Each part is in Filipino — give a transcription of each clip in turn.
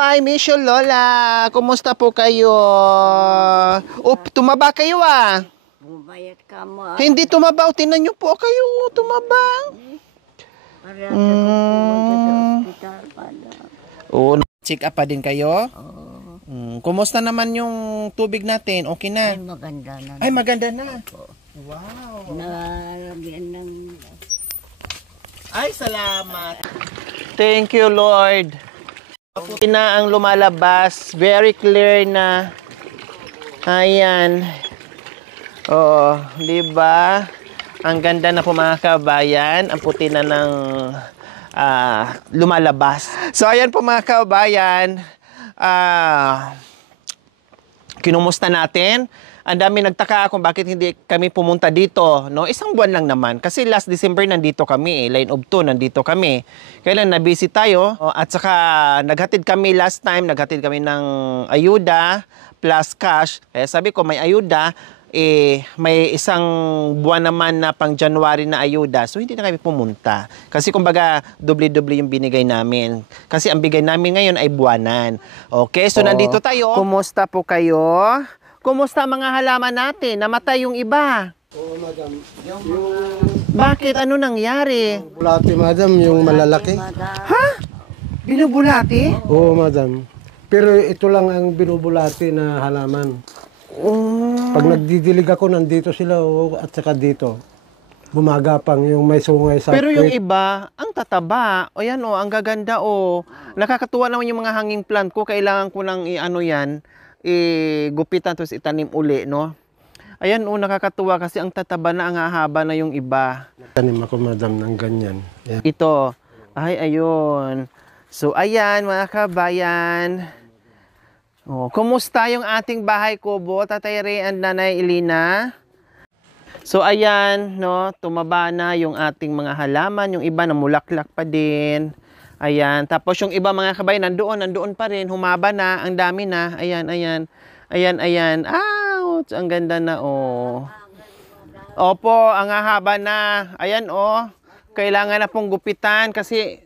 I miss you, Lola. Kumusta po kayo? Tumaba kayo ah. Bumayat ka mo. Hindi tumaba. Tingnan niyo po kayo. Tumaba. Parehas ako pumunta sa ospital pala. Check up pa din kayo? Oo. Kumusta naman yung tubig natin? Okay na? Ay, maganda na. Ay, maganda na. Wow. Nalagyan ng... Ay, salamat. Thank you, Lord. Puti na ang lumalabas. Very clear na. Ayan. Oh, di ba? Ang ganda na po mga kabayan. Ang puti na ng lumalabas. So, ayan po mga kabayan. Kinumusta natin. Ang dami nagtaka kung bakit hindi kami pumunta dito, no? Isang buwan lang naman. Kasi last December nandito kami, Line of 2 nandito kami. Kailan na-busy tayo, at saka naghatid kami last time, naghatid kami ng ayuda plus cash. Kaya sabi ko may ayuda, may isang buwan naman na pang January na ayuda. So hindi na kami pumunta. Kasi kumbaga doble-doble yung binigay namin. Kasi ang bigay namin ngayon ay buwanan. Okay, so nandito tayo. Kumusta po kayo? Kumusta mga halaman natin? Namatay yung iba. Oo, madam. Bakit? Ano nangyari? Bulati, madam, yung malalaki. Ha? Binubulati? Oo, madam. Pero ito lang ang binubulati na halaman. Pag nagdidilig ako, nandito sila at saka dito. Bumagapang yung may sungay sa Pero yung iba, ang tataba. O yan o, ang gaganda o. Nakakatuwa naman yung mga hanging plant ko. Kailangan ko nang i-ano yan. Gupitan tapos itanim uli, no? Ayan, nakakatuwa kasi ang tataba na, ang hahaba na yung iba. Tanim ako, madam, ng ganyan. Yan. Ito. Ay, ayun. So, ayan, mga kabayan. Kumusta yung ating bahay kubo, Tatay Ray and Nanay Elina? So, ayan, no? Tumaba na yung ating mga halaman. Yung iba namulaklak pa din. Ayan, tapos yung iba mga kabayan, nandoon pa rin, humaba na, ang dami na, ayan. Ouch, ang ganda na, oh. Opo, ang hahaba na, ayan, oh. Kailangan na pong gupitan kasi,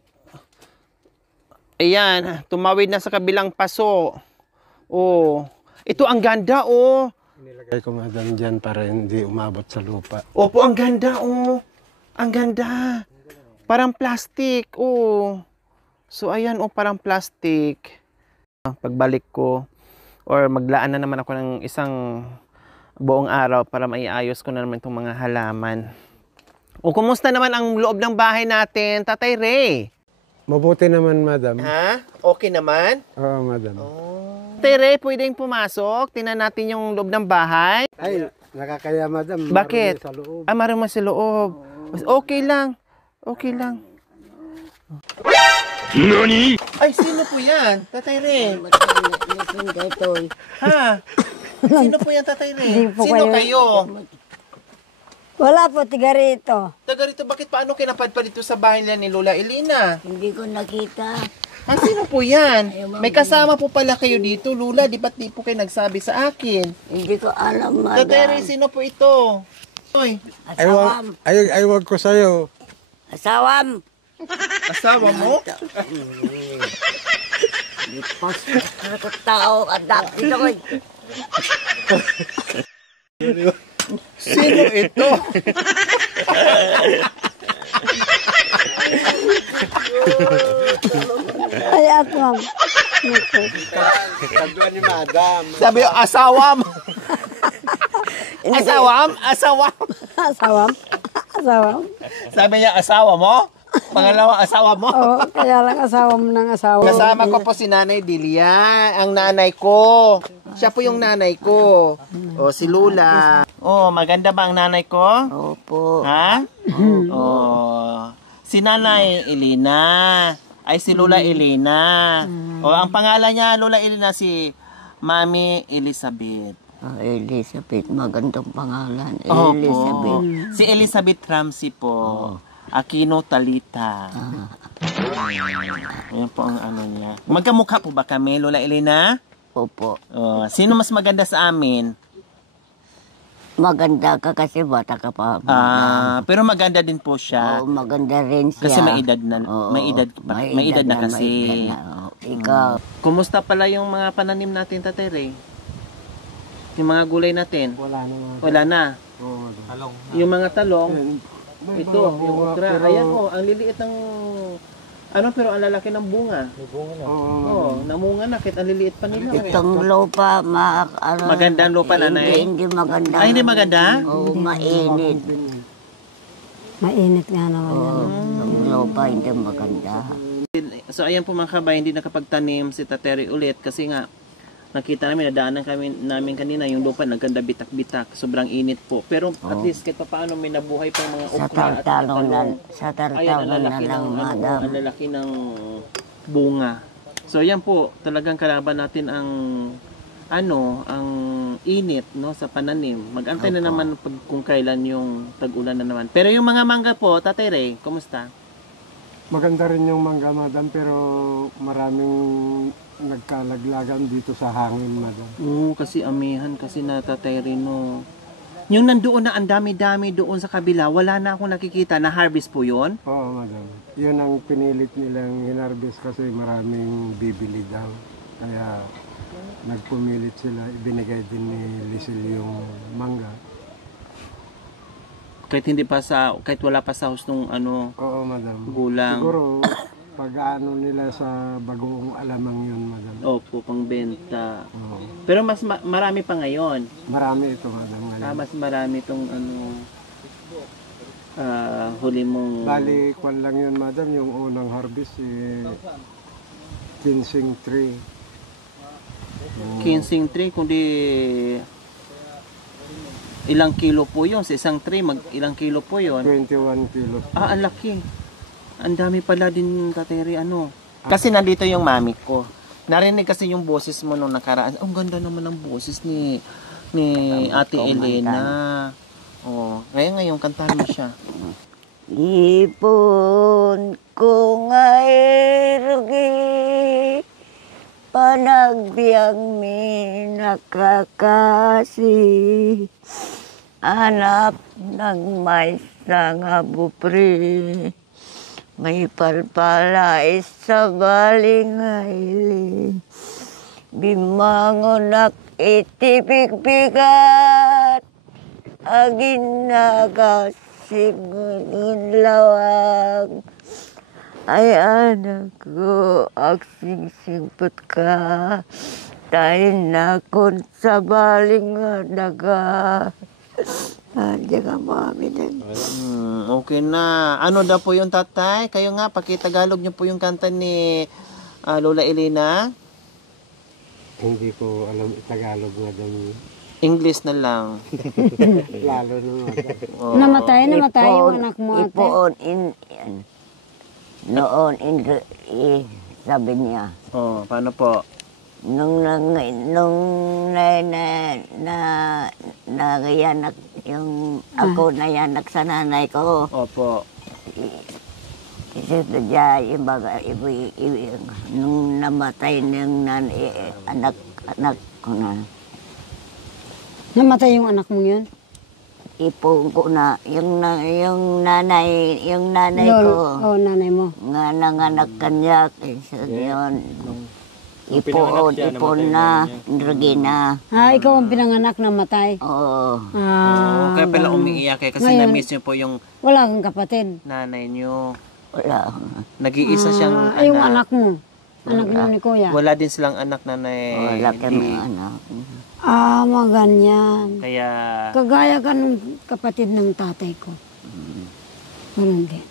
ayan, tumawid na sa kabilang paso. Oh, ito ang ganda, oh. Nilagay ko, madam, dyan para hindi umabot sa lupa. Opo, ang ganda, oh. Ang ganda. Parang plastic, oh. So, ayan, parang plastic. Pagbalik ko, or maglaan na naman ako ng isang buong araw para maiayos ko na naman itong mga halaman. Kumusta naman ang loob ng bahay natin, Tatay Ray? Mabuti naman, madam. Ha? Okay naman? Oo, madam. Tatay Ray, pwedeng pumasok? Tingnan natin yung loob ng bahay. Ay, nakakaya, madam. Bakit? Marami sa loob. Marami sa loob. Okay lang. Okay lang. NANI?! Ay, sino po yan? Tatay Ray? Ha? Sino po yan, Tatay Ray? Sino kayo? Wala po, tiga rito. Taga rito, bakit paano kinapadpad dito sa bahay nila ni Lola Elina? Hindi ko nakita. Sino po yan? May kasama po pala kayo dito, Lola. Di ba't di po kayo nagsabi sa akin? Hindi ko alam, madam. Tatay Ray, sino po ito? Oy, Asawam. Ay, wag ko sa'yo. Asawam. asawa mo? Tao, adapt dito ko. Sino ito? Ay, asawam. Sabi ni madam. Sabi yung asawam. Asawam? Asawam? Asawam. Asawam. Sabi niya, asawa mo? Pangalawa, asawa mo? Oo, kaya lang asawam ng asawa. Kasama ko po si Nanay Delia, ang nanay ko. Siya po yung nanay ko. O, si Lula. Oh, maganda ba ang nanay ko? Opo. Ha? Oh. Si Nanay Elina. Ay, si Lola Elina. O, ang pangalan niya, Lola Elina, si Mami Elizabeth. Elizabeth, magandang pangalan. Opo. Elizabeth. Si Elizabeth Ramsey po. Aquino Talita. Ayan po ang ano niya. Magkamukha po ba kami, Lola Elena? Opo. Sino mas maganda sa amin? Maganda ka kasi bata ka pa. Pero maganda din po siya. Oo, maganda rin siya. Kasi may edad na, Oo, may edad na kasi. may edad na, oo. Ikaw. Kumusta pala yung mga pananim natin, Tatay Ray? Yung mga gulay natin? Wala na nga. Wala na. Oo, madam. Yung mga talong, May ito, mga yung bunga, okra. pero- Ayan, oh, ang liliit ng... Ano, pero ang lalaki ng bunga. Oo, Oh, namunga na, kahit ang liliit pa nila. Itong lupa, Magandang lupa, nanay? Hindi maganda. Ay, hindi maganda? Oo, mainit. Mainit nga naman yan. Oo, itong lupa, hindi maganda. So, ayan po mga kabay, hindi nakapagtanim si Tateri ulit kasi nga, nakita namin, nadaanan namin kanina, yung lupa nagkanda bitak-bitak, sobrang init po. Pero at least kahit pa paano may nabuhay pang mga Sa okra at tartalon na, talong. sa Ayan, tartalon na lang, madam. ang lalaki ng bunga. So, yan po, talagang kalaban natin ang ang init, no, sa pananim. Mag-antay na naman kung kailan yung tag-ulan na naman. Pero yung mga mangga po, Tatay Ray, kumusta? Maganda rin yung mangga, madam, pero maraming nagkalaglagan dito sa hangin, madam. Oo, kasi amihan, kasi na Tatay Ray, no. Yung nandoon na ang dami-dami doon sa kabila, wala na akong nakikita na harvest po yun. Oo, madam. Yun ang pinilit nilang hinarbis kasi maraming bibili daw. Kaya nagpumilit sila, ibinigay din ni Lizel yung mangga. Kahit wala pa sa house nung Oo, madam. gulang. Siguro, pag-ano nila sa bagoong alamang yun, madam. Opo, pang benta. Oo. Pero mas marami pa ngayon. Marami ito, madam. Ngayon. Mas marami itong huli mong... Bali, kwan lang yun, madam, yung unang harvest, ginseng tree. Kinsing tree, kundi ilang kilo po yun. Sa isang tree, ilang kilo po yun. 21 kilos. Ang laki. Ang dami pala din, Tatay Ray, Kasi nandito yung mami ko. Narinig kasi yung boses mo nung nakaraan. Ang ganda naman ng boses ni Ate Elena. Oh, ngayon kantahan mo siya. Ipon ko ngayrugi, panagbiang minakakasi, anak ng may sangabupri, may palpalais sa balingayli, bimangonak itipigpigat, agin nagasingun lawag. Ay anak ko, agsing-singpot ka, tayo na kon sa baling daga. Diyan ka mami din. Okay na. Ano daw po yung tatay? Kayo nga, pakitagalog niyo po yung kanta ni Lola Elena. Hindi ko alam Tagalog na doon. English na lang. Lalo na, madam. Oh. Namatay yung anak mo, ate. Noon, sabi niya, Oh, paano po? nung nagayanak, yung ako nayanak sa nanay ko, Opo. kasi dyan, nung namatay ng anak ko na, Namatay yung anak mo yun? ipon ko na, yung nanay ko, Nanay mo. nga nanganak kanya, kaysa yun, ipon na, Regina. Ikaw ang pinanganak na matay. Oo. Kaya pala umiiyak kasi Ngayon, na-miss niyo po yung wala kang kapatid. nanay niyo. Wala. Nag-iisa siyang Yung anak mo. Anak mo ni kuya. Wala din silang anak na Wala kami anak. Maganyan. Kaya Kagaya ka ng kapatid ng tatay ko. Ganun din.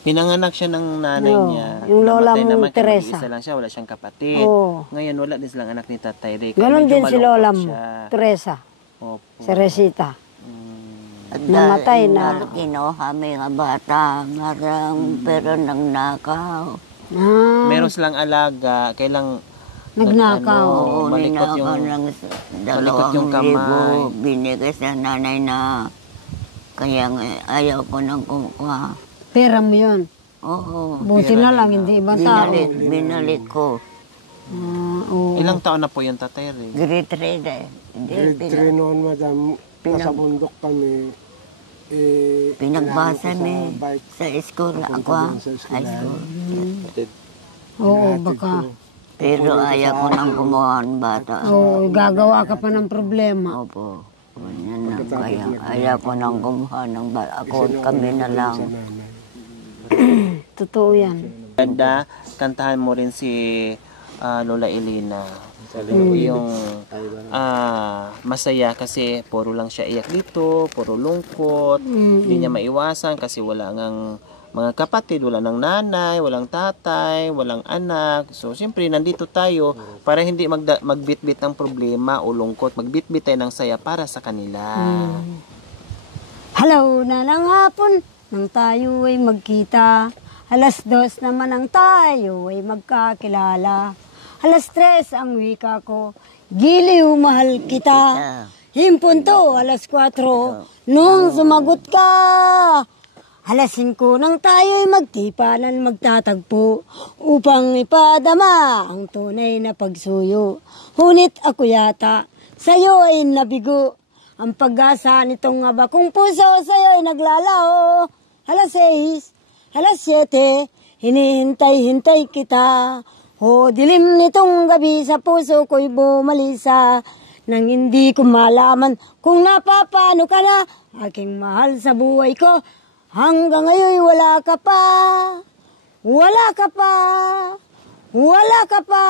pinanganak siya ng nanay Oo, niya. yung lola Namatay mong naman, kaya Teresa. mag-iisa lang siya, wala siyang kapatid. Oo. Ngayon wala din silang anak ni Tatay Ray. Kaya Ganon medyo din si malungkot lola mo. siya. Teresa. Opo. Si Resita. At Namatay na. Kinuha may nga bata, marang pero nang nakaw. Meron silang alaga, kailang Nagnakaw. Oo, malikot ninakaw yung ng dalawang yung kamay. libo. Binigay sa nanay na kaya nga ayaw ko nang kumukuha. Pera mo yun. Oo. Buti na lang, hindi ibang tao. Binalik ko. Oo. Ilang taon na po yung Tatay Ray? Grade 3 na. Grade 3 noon, madam. Nasa bundok kami. Pinagbasa sa ni bike. sa school. Papunta Ako doon sa high eskwelahan. school. Oo, Pinatid baka. ko. Pero ayaw ko nang kumuha ng bata. O gagawa ka pa ng problema. Opo. Ganyan na. Kaya ayaw ko nang kumuha ng bata. Ako kami na lang. Totoo yan. Ganda, kantahan mo rin si Lola Elena. Yung masaya kasi puro lang siya iyak dito, puro lungkot. Hindi niya maiwasan kasi wala ngang mga kapatid, wala nang nanay, walang tatay, walang anak. So, siyempre, nandito tayo para hindi magbitbit ng problema o lungkot. Magbitbit tayo ng saya para sa kanila. Hello na lang hapon nang tayo ay magkita. 2:00 naman ang tayo ay magkakilala. 3:00 ang wika ko, giliw mahal kita. Himpun to, 4:00 nung sumagot ka. 5:00 nang tayo ay magtipalan magtatagpo upang ipadama ang tunay na pagsuyo. Ngunit ako yata sa'yo ay nabigo. Ang pag-asa nitong abakong puso sa'yo ay naglalaho. 6:00, 7:00, hinihintay-hintay kita. O dilim nitong gabi sa puso ko'y bumalisa. Nang hindi ko malaman kung napapano ka na, aking mahal sa buhay ko. Hanggang ngayon wala ka pa, wala ka pa, wala ka pa.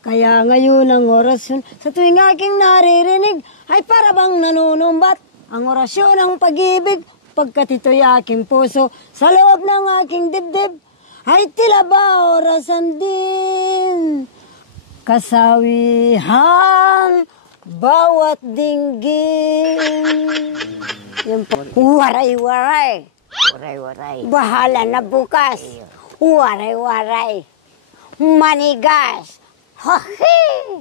Kaya ngayon ang orasyon sa tuwing aking naririnig ay para bang nanunumbat ang orasyon ng pag-ibig. Pagkat ito'y aking puso sa loob ng aking dibdib ay tila ba orasan din. Kasawihan bawat dinggin. Yun po. Waray-waray. Waray-waray. Bahala na bukas. Waray-waray. Manigas. Hohi!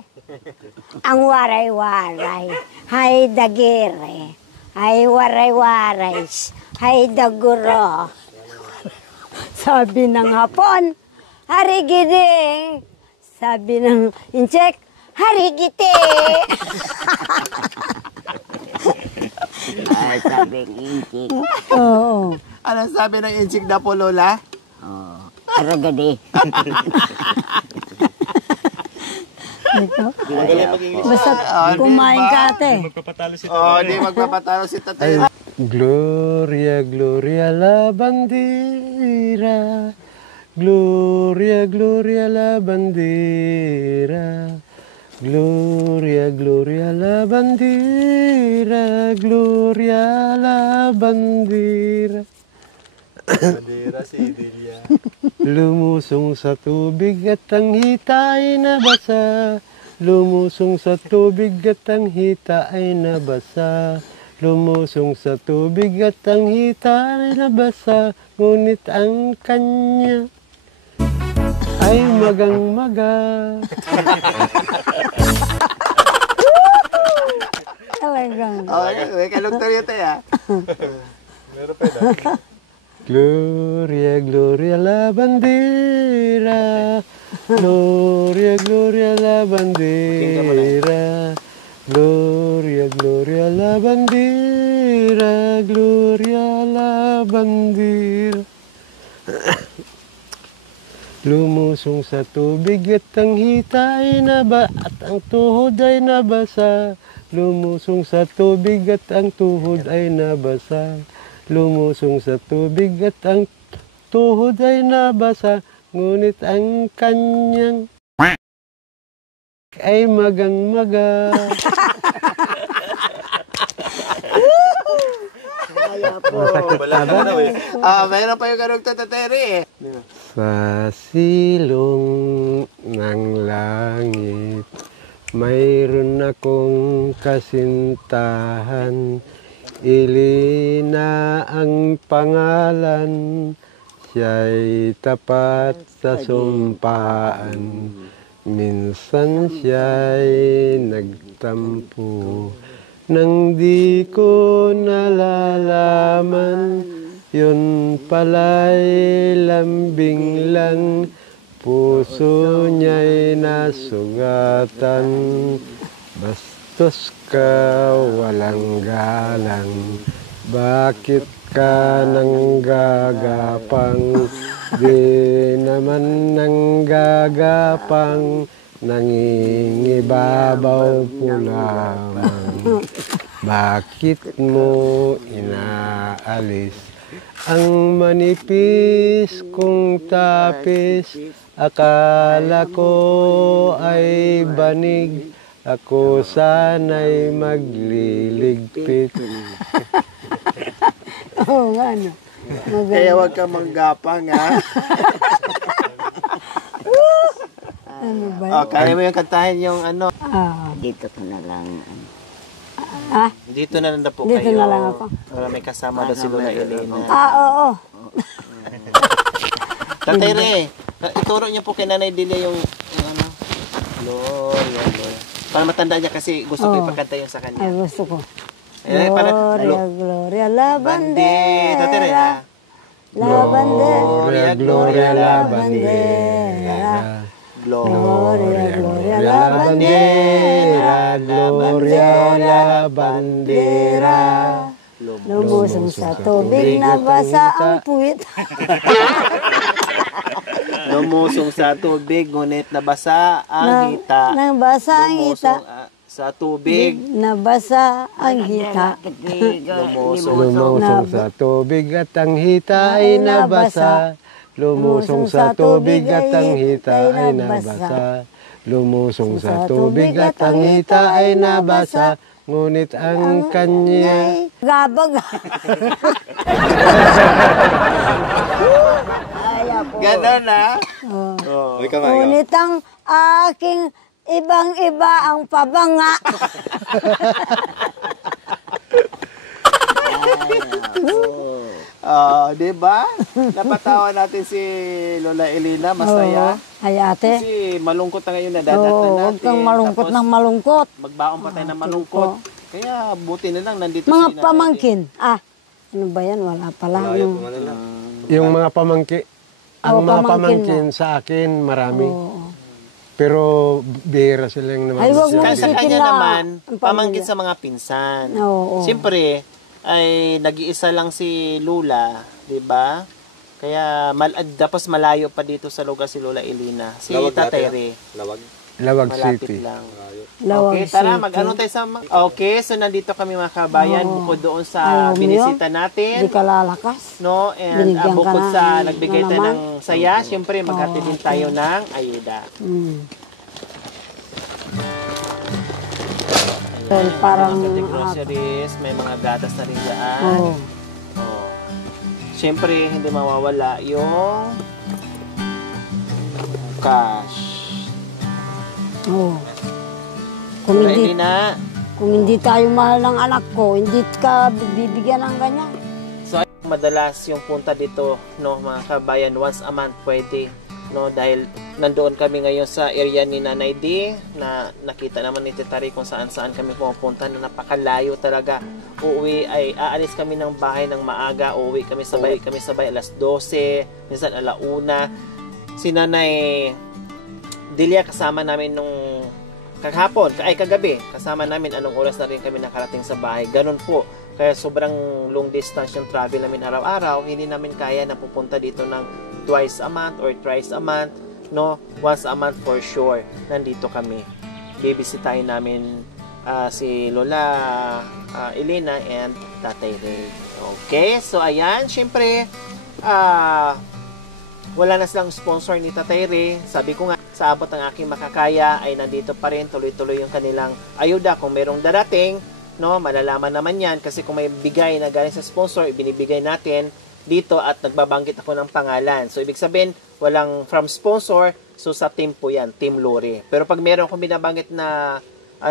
Ang waray-waray. Hay dagire. Hay waray-waray. Hay daguro. Sabi ng hapon, harigide. Sabi ng incheck, harigite. Ay, sabi ng inchik. Oo. Ano sabi ng inchik na po, Lola? Aragadi. Basta kumain ka ate. Di magpapatalo si tatay. Gloria, Gloria la bandera. Gloria, Gloria la bandera. Gloria, Gloria la bandera. Gloria la bandera. Bandera si Delia. Lumusong sa tubig at ang hita ay nabasa. Lumusong sa tubig at ang hita ay nabasa. Lumusong sa tubig at ang hita ay nabasa. Ngunit ang kanya ay magang-maga. Talagang. May kalugtong yun tayo. Meron pa yun. Gloria, Gloria la bandera. Gloria, Gloria la bandera. Gloria, Gloria la bandera. Gloria la bandera. Lumusong sa tubig at ang hita ay at ang tuhod ay nabasa. Lumusong sa tubig at ang tuhod ay nabasa. Lumusong sa tubig at ang tuhod ay nabasa. Ngunit ang kanyang ay magang-maga. Wala ka na eh. Mayroon pa yung kalugtong tatay. Sa silong ng langit, mayroon akong kasintahan. Elena ang pangalan, siya'y tapat sa sumpaan. Minsan siya'y nagtampo, nang di ko nalalaman. Yun pala'y lambing lang, puso niya'y nasugatan. Bastos ka walang galang, bakit ka nang gagapang, di naman nang gagapang, nangingibabaw po lamang. Bakit mo inaalis ang manipis kong tapis? Akala ko ay banig, ako sana'y magliligpit. Oo nga, no. Kaya wag kang manggapang, ha? Ano ba? Oh, kaya mo yung kantahin yung ano. Dito ko na lang. Dito na lang po Dito kayo. na lang ako. Para may kasama daw si Lola Elena. Oo. Tatay Re, ituro niyo po kay Nanay Delia yung ano. Gloria, Gloria. Para matanda niya kasi gusto ko ipakanta yung sa kanya. Ay, gusto ko. Para, Gloria, Gloria, la bandera. Tatay Re, ha? La bandera. Gloria, Gloria, la bandera. Gloria, Gloria, la La bandera, Gloria, la bandera. Lumusong sa tubig na basa ang puwit. Lumusong sa tubig, ngunit nabasa ang hita. Nang basa ang hita. Lumusong sa tubig. Nabasa ang hita. Lumusong sa tubig at ang hita ay nabasa. Lumusong sa tubig at ang hita ay nabasa. Lumusong sa tubig at ang hita ay nabasa. Ngunit ang kanya... Gabag. Ganon, ha? Uy, kamay ka. Ngunit ang aking ibang-iba ang pabanga. Di ba? Napatawa natin si Lola Elena, masaya. Ay, ate. Kasi malungkot na ngayon, nadanat na Oo, natin. huwag kang malungkot Tapos, ng malungkot. magbaon pa tayo ng malungkot. Kaya buti na lang nandito Mga si Nanay. pamangkin. Ano ba yan? Wala pala. Ayaw po Manila. Yung mga pamangkin, ang Oo, mga pamangkin pamangkin sa akin, marami. Pero bihira sila yung naman. Ay, wag mo Sa isipin kanya na naman, ang pamangkin pamilya. sa mga pinsan. Oo. Siyempre, ay nag-iisa lang si Lula, di ba? Kaya tapos malayo pa dito sa lugar si Lola Elena. Si Lawag Tatay dati, Re, Lawag. Lawag malapit City. lang. Lawag Okay, tara, City. mag-ano tayo sa... Okay, so nandito kami mga kabayan, bukod doon sa Ayaw mo binisita yun? natin. Di ka lalakas. No, and Binigyan ka bukod na sa ng- nagbigay na tayo naman. ng saya, syempre maghatid din tayo ng ayuda. Well, parang... Mga groceries, may mga gatas na rin dyan. Oo. Oh. Syempre, hindi mawawala yung cash. Oo. Kung Lola hindi, Elena, kung hindi tayo mahal ng anak ko, hindi ka bibigyan ng ganyan. so madalas yung punta dito, no, mga kabayan, once a month pwede. No, dahil nandoon kami ngayon sa area ni Nanay D, na nakita naman ni Titari kung saan-saan kami pumunta, na napakalayo talaga. Aalis kami ng bahay ng maaga, uuwi kami sabay alas 12, minsan alauna. Si Nanay Delia kasama namin nung kagabi, kasama namin anong oras na rin kami nakarating sa bahay. Ganun po. Kaya sobrang long distance yung travel namin araw-araw, hindi namin kaya na pupunta dito ng twice a month or thrice a month, no? Once a month for sure. Nandito kami. Bibisitahin namin si Lola Elena and Tatay Ray. Okay, so ayan, syempre, wala na silang sponsor ni Tatay Ray. Sabi ko nga, sa abot ng aking makakaya ay nandito pa rin, tuloy-tuloy yung kanilang ayuda. Kung merong darating, no, malalaman naman yan kasi kung may bigay na galing sa sponsor, ibinibigay natin dito at nagbabanggit ako ng pangalan. So, ibig sabihin, walang from sponsor, so sa team po yan, Team Lore. Pero pag meron akong binabanggit na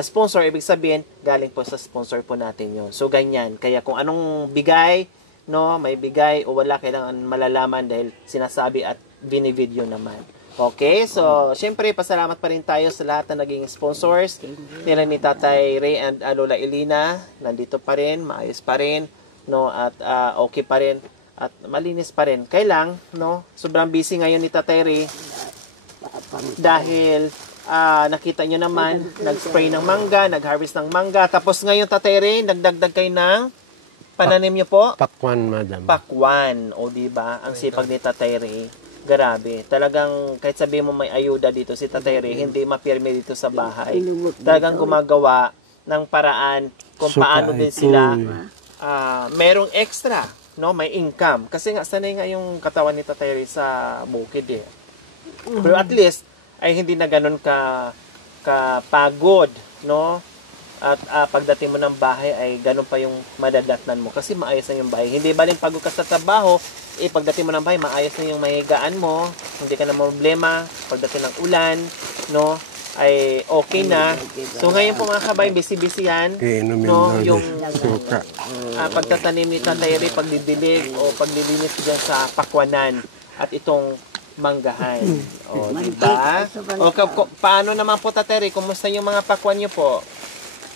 sponsor, ibig sabihin, galing po sa sponsor po natin yon. So, ganyan. Kaya kung anong bigay, no, may bigay o wala, kailangan malalaman dahil sinasabi at binivideo naman. Okay, so syempre pasalamat pa rin tayo sa lahat na naging sponsors nila ni Tatay Ray and Lola Elena. Nandito pa rin, maayos pa rin, no, at okay pa rin at malinis pa rin. Kailang, no, sobrang busy ngayon ni Tatay Ray dahil nakita nyo naman, nag-spray ng mangga, nag-harvest ng mangga. Tapos ngayon Tatay Ray, nagdagdag kayo ng Pananim niyo po? Pakwan, madam. Pakwan. O, di ba? Ang sipag ni Tatay Ray. Grabe. Talagang, kahit sabihin mo may ayuda dito, si Tatay Ray, hindi mapirmi dito sa bahay. Talagang gumagawa ng paraan kung Suka paano din ito. sila merong extra, no? May income. Kasi nga, sanay nga yung katawan ni Tatay Ray sa bukid eh. Pero at least, ay hindi na ganun kapagod, no? At pagdating mo ng bahay ay ganun pa yung madadatnan mo kasi maayos na yung bahay. Hindi baling pagod ka sa trabaho, pagdating mo ng bahay, maayos na yung mahigaan mo, hindi ka na problema, pagdating ng ulan, no, ay okay na. So ngayon po mga kabayan, busy-busy yan, Iinumin no, daw yung suka. pagtatanim ni Tatay Ray, pagdidilig o paglilinis dyan sa pakwanan at itong manggahan. O, diba? O, paano naman po, Tatay Ray? Kumusta yung mga pakwan nyo po?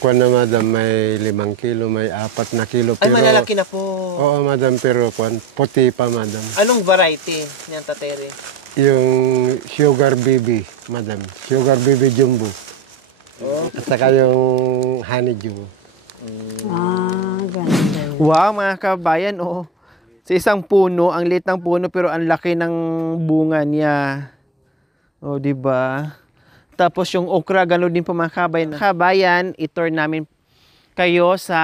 Kwan na, madam, may 5 kilo, may 4 na kilo. Ay, Pero, malalaki na po. Oo, madam, pero kwan, puti pa, madam. Anong variety niyan, Tatay Ray? Yung Sugar Baby, madam. Sugar Baby Jumbo. At saka yung Honeydew. Ganda. Wow, mga kabayan, oh. Sa isang puno, ang liit ng puno pero ang laki ng bunga niya. Oh, 'di ba? Tapos yung okra, gano'n din po mga kabayan. Kabayan, itur namin kayo sa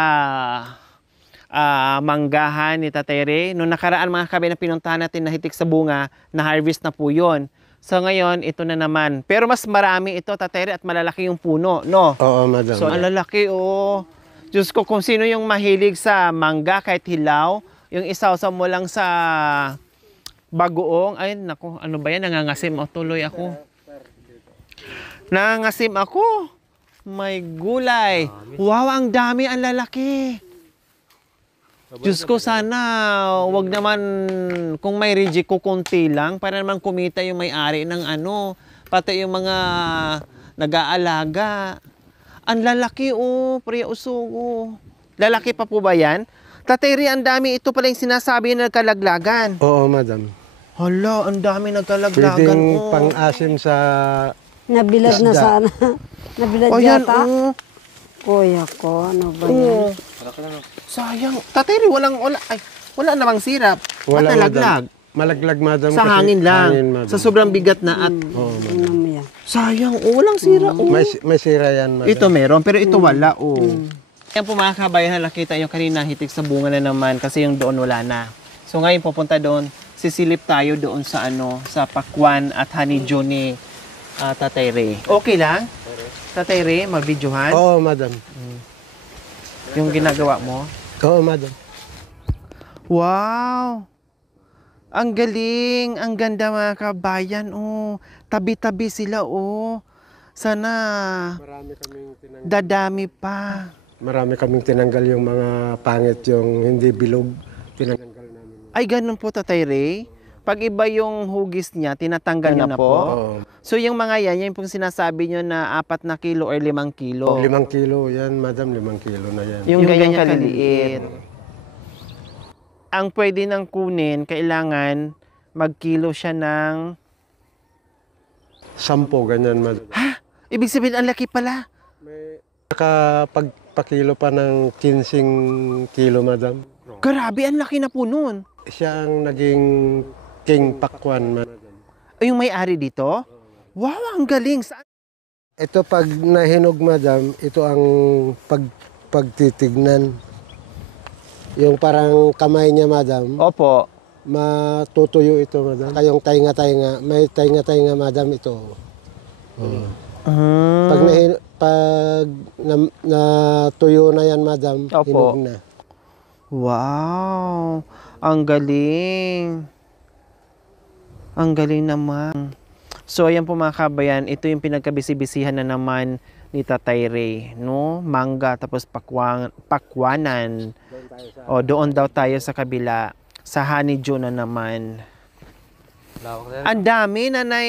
manggahan ni Tatay Ray. Noong nakaraan mga kabayan na pinuntahan natin na hitik sa bunga, na-harvest na po yun. So ngayon, ito na naman. Pero mas marami ito, Tatay Ray, at malalaki yung puno, no? Oo, madam. So, ang lalaki, oh. Diyos ko, kung sino yung mahilig sa mangga, kahit hilaw, yung isaw-saw mo lang sa bagoong, ay, naku, ano ba yan? Nangangasim, tuloy ako. Nangangasim ako. May gulay. Wow, ang dami, ang lalaki. Diyos ko, sana, wag naman, kung may reject ko, konti lang, para naman kumita yung may-ari ng ano, pati yung mga nag-aalaga. Ang lalaki, oh, Priya Usugo. Lalaki pa po ba yan? Tatay Ray, ang dami. Ito pala yung sinasabi na nagkalaglagan. Oo, madam. Hala, ang dami nagkalaglagan. Pwedeng Oh. pang-asim sa... Nabilad na Isda. sana. Nabilad Oh, yan, yata. oh. Kuya ko, ano ba yan? Oh. Sayang. Tatay Ray, wala namang sirap. Wala, Ba't nalaglag? Malaglag, madam. Sa kasi hangin lang. madam. Sa sobrang bigat na at Ano mo yan? sayang. Oh, walang sira. Oh. May sira yan, madam. Ito meron, pero ito wala. Oh. Yan po mga kabayan, nakita yung kanina hitik sa bunga na naman kasi yung doon wala na. So ngayon pupunta doon, sisilip tayo doon sa sa pakwan at honeydew ni Tatay Ray. Okay lang? Tatay Ray, mag-videohan? Oo, madam. Yung ginagawa mo? Oo, madam. Wow! Ang galing! Ang ganda mga kabayan. Oh, tabi-tabi sila. Oh. Sana dadami pa. Marami kaming tinanggal yung mga pangit, yung hindi bilog. Tinanggal namin. Ay, ganun po, Tatay Ray. Pag iba yung hugis niya, tinatanggal niyo na po. Oo. So, yung mga yan pong sinasabi niyo na 4 na kilo or 5 kilo. 5 kilo yan, madam. 5 kilo na yan. Yung ganyan kaliliit. Ang pwede nang kunin, kailangan magkilo siya ng... 10, ganyan, madam. Ha? Ibig sabihin, ang laki pala. Nakapagpakilo pa ng 15 kilo, madam. Grabe, ang laki na po nun. Siya ang naging king pakwan, madam. Ay, yung may-ari dito? Wow, ang galing. Ito pag nahinog, madam, ito ang pagtitignan. Yung parang kamay niya, madam, Opo. matutuyo ito, madam. Kayong tainga-tainga, may tainga-tainga, madam, ito. Pag natuyo na yan, madam, Opo. hinog na. Wow, ang galing. Ang galing naman. So, ayan po mga kabayan, ito yung pinagkabisi-bisihan na naman ni Tatay Ray, no? Mangga, tapos pakwanan. O, doon daw tayo sa kabila. Sa honeydew na naman. Ang dami, Nanay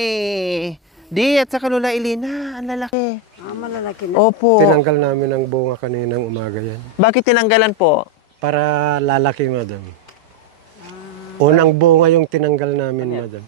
Di, at saka Lola Elena, ang lalaki. Malalaki na. Opo. Tinanggal namin ang bunga kaninang umaga yan. Bakit tinanggalan po? Para lalaki, madam. Unang bunga yung tinanggal namin, madam.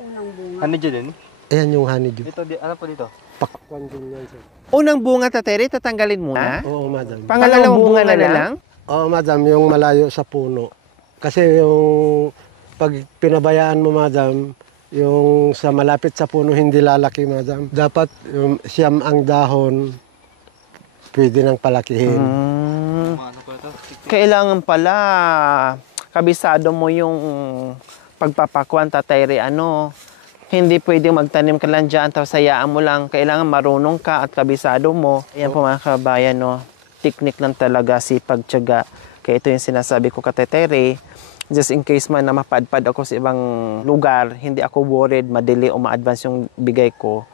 Unang bunga. Honeydew din? Ayan yung honeydew. Dito, ano po dito? Pakwan din yan, sir. Unang bunga, Tatay Ray, tatanggalin muna? Oo, madam. Pangalawang bunga na lang? Oo, madam, yung malayo sa puno. Kasi yung pag pinabayaan mo, madam, yung sa malapit sa puno hindi lalaki, madam. Dapat yung siyam ang dahon, pwede nang palakihin. Kailangan pala kabisado mo yung pagpapakuan, Tatay Ray, hindi pwedeng magtanim ka lang dyan, tapos hayaan mo lang. Kailangan marunong ka at kabisado mo. Ayan po mga kabayan, technique lang talaga, sipag, tiyaga. Kaya ito yung sinasabi ko, Tatay Ray, just in case man na mapadpad ako sa ibang lugar, hindi ako worried, madili o ma-advance yung bigay ko,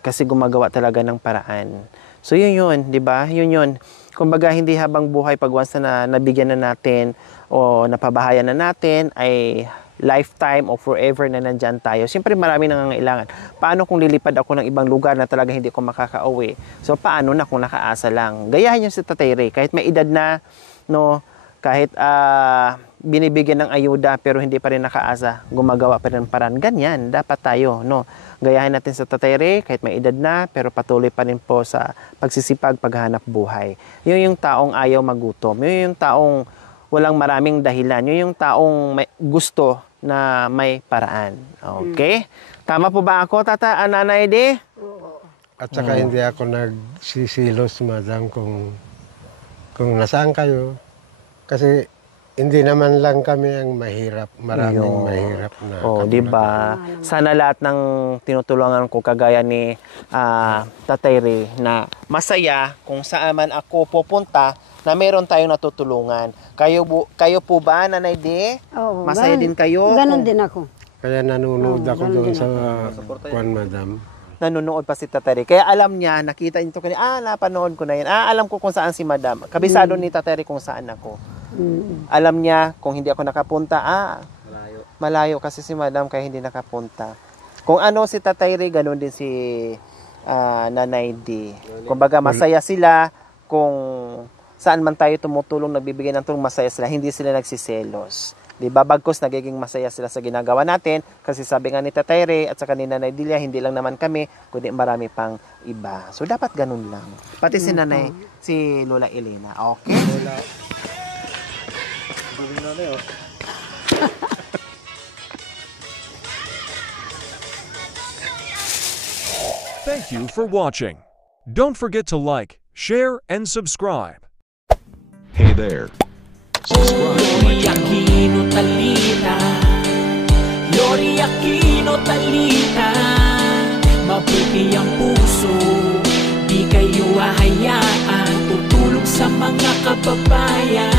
kasi gumagawa talaga ng paraan. So yun, di ba? Yun. Kumbaga, hindi habang buhay pag once na nabigyan na natin o napabahayan na natin, ay lifetime o forever na nandyan tayo. Siyempre marami nangangailangan. Paano kung lilipad ako ng ibang lugar na talaga hindi ko makakauwi? So paano na kung nakaasa lang? Gayahin niyo si Tatay Ray. Kahit may edad na, kahit binibigyan ng ayuda pero hindi pa rin nakaasa, gumagawa pa rin ng paraan. Ganyan, dapat tayo, Gayahin natin sa Tatay Ray, kahit may edad na, pero patuloy pa rin po sa pagsisipag, paghanap buhay. Yun yung taong ayaw magutom. Yun yung taong walang maraming dahilan. Yun yung taong may gusto na may paraan. Okay? Tama po ba ako, Nanay Di? At saka hindi ako nagsisilos, madam, kung nasaan kayo. Kasi hindi naman lang kami ang mahirap. Maraming mahirap na. Di ba? Sana lahat ng tinutulungan ko kagaya ni Tatay Ray na masaya kung saan man ako pupunta na meron tayong natutulungan. Kayo po ba, Nanay Di? Oo, Masaya din kayo? Ganon din ako. Kaya nanonood ako doon sa kuwan, madam. Nanonood pa si Tatay Ray. Kaya alam niya, nakita niyo kanina, napanood ko na yan. Alam ko kung saan si Madam. Kabisado ni Tatay Ray kung saan ako. Alam niya kung hindi ako nakapunta, malayo kasi si Madam kaya hindi nakapunta. Kung ano si Tatay Ray, ganoon din si Nanay D. Kumbaga masaya sila kung saan man tayo tumutulong, nagbibigay ng tulong, masaya sila, hindi sila nagsiselos. Diba? Bagkus nagiging masaya sila sa ginagawa natin kasi sabi nga ni Tatay Ray at saka ni Nanay Delia, hindi lang naman kami, kundi marami pang iba. So dapat ganun lang. Pati si Nanay, si Lola Elena. Okay? Thank you for watching. Don't forget to like, share, and subscribe. Hey there. Subscribe to my channel. Aquino Talita, Lori Aquino Talita, mabuti ang puso, di kayo hahayaan, tutulong sa mga kababayan.